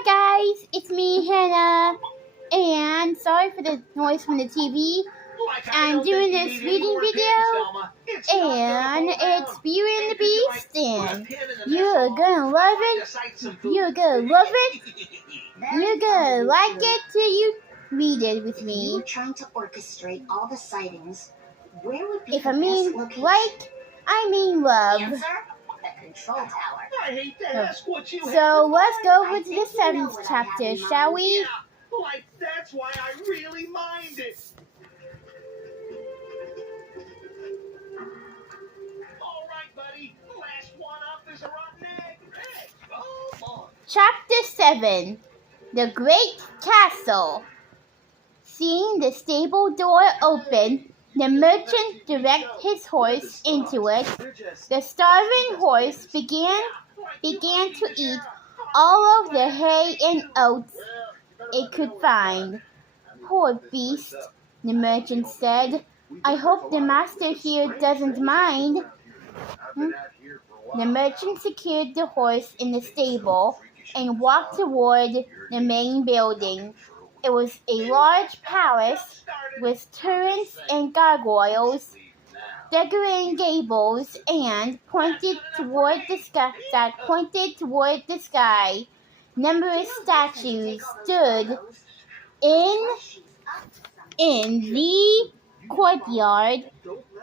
Hi guys, it's me, Hannah, and sorry for the noise from the TV. I'm doing this reading video, and it's Beauty and the Beast, and you're gonna love it. You're gonna love it. You're gonna like it till you read it with me. You were trying to orchestrate all the sightings. Where would be If the I mean best location? like, I mean love. Answer? The control tower. I hate to ask what you So let's go over I to the think you know 7th what I chapter, have in shall mind. we? Like, that's why I really mind it. All right, buddy. Last one up is a rotten egg. Hey, come on. Chapter 7, The Great Castle. Seeing the stable door open, the merchant directed his horse into it. The starving horse began to eat all of the hay and oats it could find. Poor beast, the merchant said. I hope the master here doesn't mind. The merchant secured the horse in the stable and walked toward the main building. It was a large palace with turrets and gargoyles, decorating gables, and pointed toward the sky. Numerous statues stood in the courtyard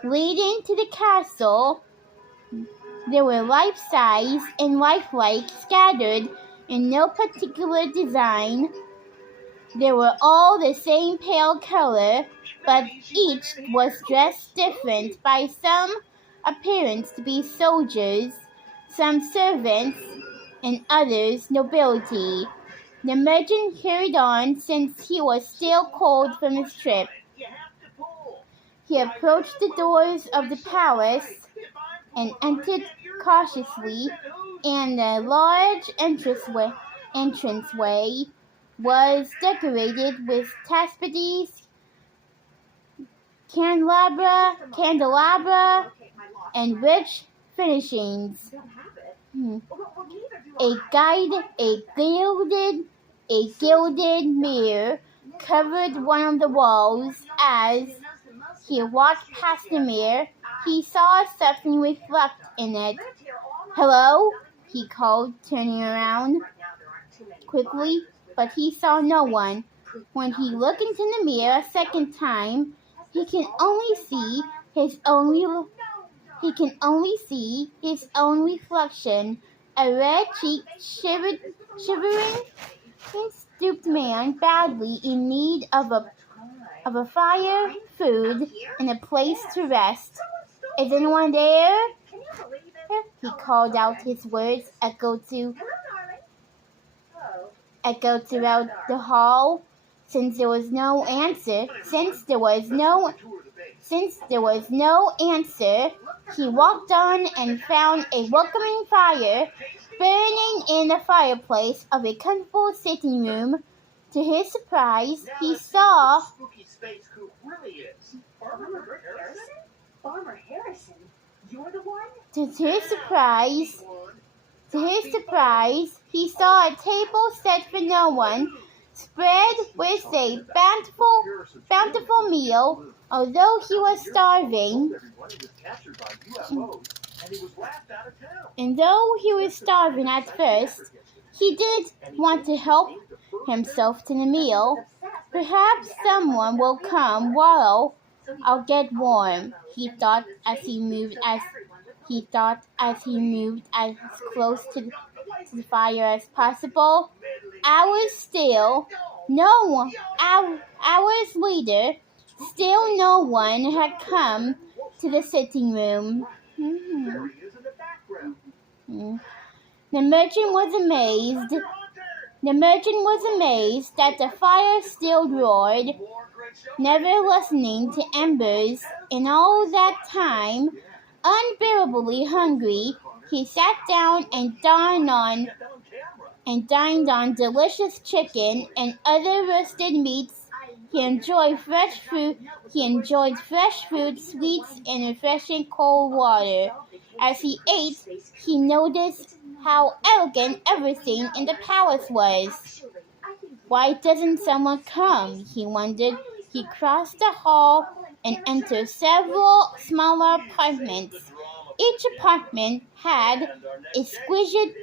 leading to the castle. They were life-size and lifelike, scattered in no particular design. They were all the same pale color, but each was dressed different, by some appearance to be soldiers, some servants, and others nobility. The merchant hurried on, since he was still cold from his trip. He approached the doors of the palace and entered cautiously, and the large entranceway was decorated with tapestries, candelabra, and rich finishings. A gilded mirror covered one of the walls. As he walked past the mirror, he saw something reflect in it. Hello, he called, turning around quickly, but he saw no one. When he looked into the mirror a second time, he can only see his own reflection. A red-cheeked, shivering, stooped man, badly in need of a fire, food, and a place to rest. Is anyone there? He called out. His words echoed throughout the hall. Since there was no answer, he walked on and found a welcoming fire burning in the fireplace of a comfortable sitting room. To his surprise, he saw Farmer Harrison, you're the one? To his surprise, he saw a table set for no one, spread with a bountiful meal. Although he was starving, at first, he did want to help himself to the meal. Perhaps someone will come while I'll get warm, he thought as he moved as close to the fire as possible. Hours later, still no one had come to the sitting room. The merchant was amazed that the fire still roared, never lessening to embers. In all that time, unbearably hungry, he sat down and dined on delicious chicken and other roasted meats. He enjoyed fresh fruit, sweets, and refreshing cold water. As he ate, he noticed how elegant everything in the palace was. Actually, I think Why doesn't someone come? He wondered. He crossed the hall and entered several smaller apartments. Each apartment had exquisite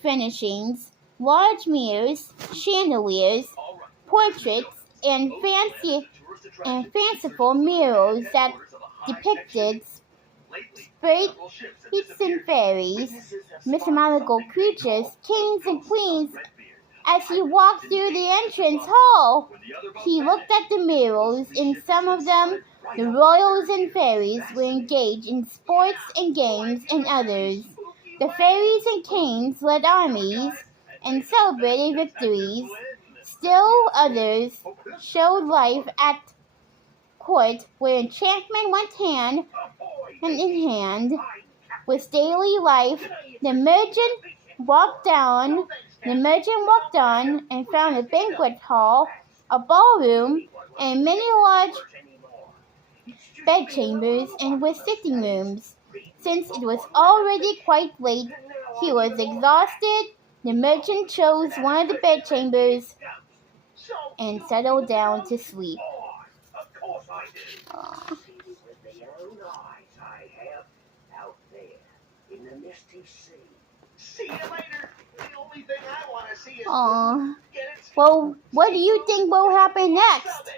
furnishings, large mirrors, chandeliers, portraits, and fanciful murals that depicted spirits and fairies, mythological creatures, kings and queens. As he walked through the entrance hall, he looked at the murals. In some of them, the royals and fairies were engaged in sports and games. In others, the fairies and kings led armies and celebrated victories. Still others showed life at court, where enchantment went hand in hand with daily life. The merchant walked on and found a banquet hall, a ballroom, and many large bedchambers and with sitting rooms. Since it was already quite late, he was exhausted. The merchant chose one of the bedchambers and settled down to sleep. Of course I do. Aw. See with the own eyes I have out there in the misty sea. See you later. The only thing I want to see is Aw. get it. Well, what do you think will happen next?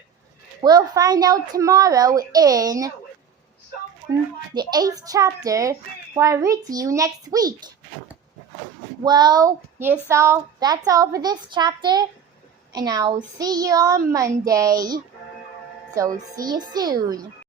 We'll find out tomorrow in the 8th chapter, where I read to you next week. Well, that's all for this chapter, and I'll see you on Monday. So see you soon.